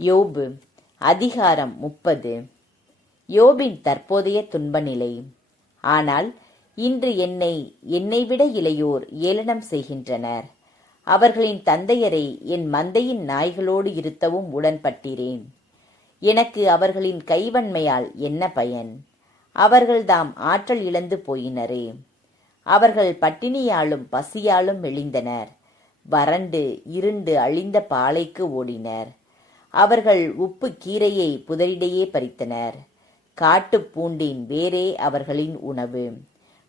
யோபு அதிகாரம் 30. யோபின் தற்போதைய துன்ப நிலை. ஆனால் இன்று என்னை விட இளையோர் ஏளனம் செய்கின்றனர். அவர்களின் தந்தையரை என் மந்தையின் நாய்களோடு இருத்தவும் உடன்பட்டீரேன். எனக்கு அவர்களின் கைவன்மையால் என்ன பயன்? அவர்கள்தாம் ஆற்றல் இழந்து போயினரே. அவர்கள் பட்டினியாலும் பசியாலும் மெலிந்தனர். வறண்டு இருண்டு அழிந்த பாலைக்கு ஓடினர். அவர்கள் உப்பு கீரையை புதரிடையே பறித்தனர். காட்டுப் பூண்டின் வேரே அவர்களின் உணவு.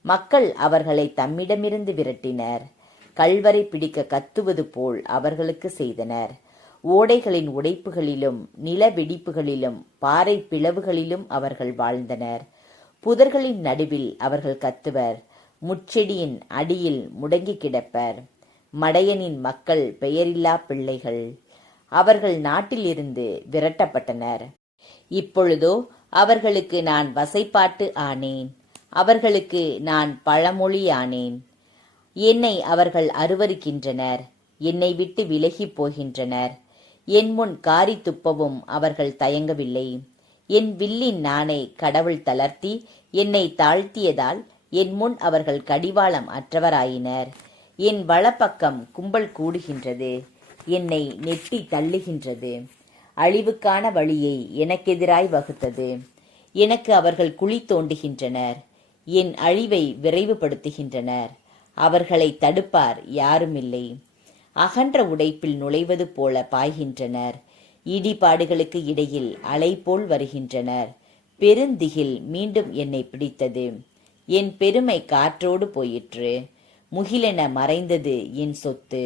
மக்கள் அவர்களை தம்மிடமிருந்து விரட்டினர். கள்வரை பிடிக்க கத்துவது போல் அவர்களுக்கு செய்தனர். ஓடைகளின் உடைப்புகளிலும் நில வெடிப்புகளிலும் பாறை பிளவுகளிலும் அவர்கள் வாழ்ந்தனர். புதர்களின் நடுவில் அவர்கள் கத்துவர். முட்செடியின் அடியில் முடங்கி கிடப்பர். மடையனின் மக்கள் பெயரில்லா பிள்ளைகள். அவர்கள் நாட்டிலிருந்து விரட்டப்பட்டனர். இப்பொழுதோ அவர்களுக்கு நான் வசைப்பாட்டு ஆனேன். அவர்களுக்கு நான் பழமொழி ஆனேன். என்னை அவர்கள் அருவருக்கின்றனர். என்னை விட்டு விலகி போகின்றனர். என் முன் காரி துப்பவும் அவர்கள் தயங்கவில்லை. என் வில்லின் நாணை கடவுள் தளர்த்தி என்னை தாழ்த்தியதால் என் முன் அவர்கள் கடிவாளம் அற்றவராயினர். என் வலப்பக்கம் கும்பல் கூடுகின்றது. என்னை நெட்டி தள்ளுகின்றது. அழிவுக்கான வழியை எனக்கெதிராய் வகுத்தது. எனக்கு அவர்கள் குழி தோண்டுகின்றனர். என் அழிவை விரைவுபடுத்துகின்றனர். அவர்களை தடுப்பார் யாருமில்லை. அகன்ற உடைப்பில் நுழைவது போல பாய்கின்றனர். இடிபாடுகளுக்கு இடையில் அலை போல் வருகின்றனர். பெருந்திகில் மீண்டும் என்னை பிடித்தது. என் பெருமை காற்றோடு போயிற்று. முகிலென மறைந்தது என் சொத்து.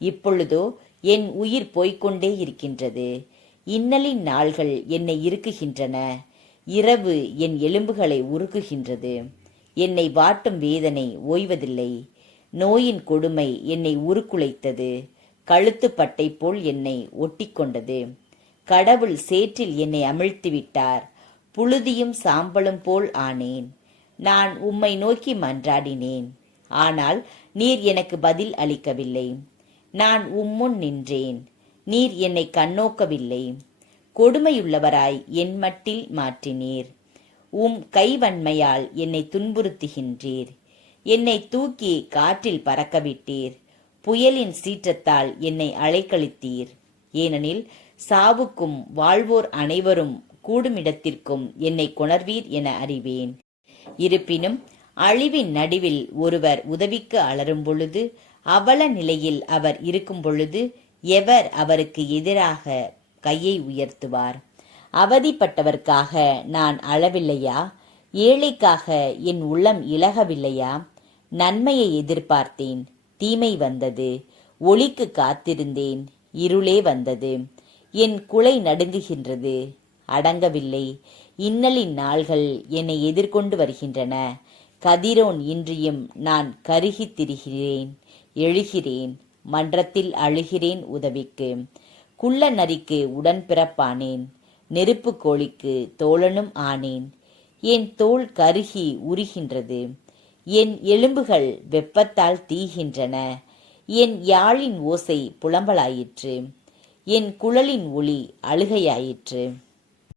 இப்பொழுதோ என் உயிர் போய்கொண்டே இருக்கின்றது. இன்னலின் நாள்கள் என்னை இறுக்குகின்றன. இரவு என் எலும்புகளை உருக்குகின்றது. என்னை வாட்டும் வேதனை ஓய்வதில்லை. நோயின் கொடுமை என்னை உருக்குலைத்தது. கழுத்துப்பட்டை போல் என்னை ஒட்டிக்கொண்டது. கடவுள் சேற்றில் என்னை அமிழ்த்திவிட்டார். புழுதியும் சாம்பலும் போல் ஆனேன். நான் உம்மை நோக்கி மன்றாடினேன். ஆனால் நீர் எனக்கு பதில் அளிக்கவில்லை. நான் உம்முன் நின்றேன். நீர் என்னை கண்ணோக்கவில்லை. கொடுமையுள்ளவராய் என் மட்டில் மாற்றினீர். உம் கைவன்மையால் என்னை துன்புறுத்துகின்றீர். என்னை தூக்கி காற்றில் பறக்கவிட்டீர். புயலின் சீற்றத்தால் என்னை அலைக்கழித்தீர். ஏனெனில் சாவுக்கும் வாழ்வோர் அனைவரும் கூடுமிடத்திற்கும் என்னை கொணர்வீர் என அறிவேன். இருப்பினும் அழிவின் நடுவில் ஒருவர் உதவிக்கு அலரும் பொழுது, அவல நிலையில் அவர் இருக்கும் பொழுது எவர் அவருக்கு எதிராக கையை உயர்த்துவார்? அவதிப்பட்டவர்க்காக நான் அழவில்லையா? ஏழைக்காக என் உள்ளம் இளகவில்லையா? நன்மையை எதிர்பார்த்தேன், தீமை வந்தது. ஒளிக்கு காத்திருந்தேன், இருளே வந்தது. என் குலை நடுங்குகின்றது, அடங்கவில்லை. இன்னலின் நாள்கள் என்னை எதிர்கொண்டு வருகின்றன. கதிரோன் இன்றியும் நான் கருகித் திரிகிறேன். எழுகிறேன், மன்றத்தில் அழுகிறேன் உதவிக்கு. குள்ள நரிக்கு உடன்பிறப்பானேன். நெருப்பு கோழிக்கு தோழனும் ஆனேன். என் தோல் கருகி உரிகின்றது. என் எலும்புகள் வெப்பத்தால் தீகின்றன. என் யாழின் ஓசை புலம்பலாயிற்று. என் குழலின் ஒலி அழுகையாயிற்று.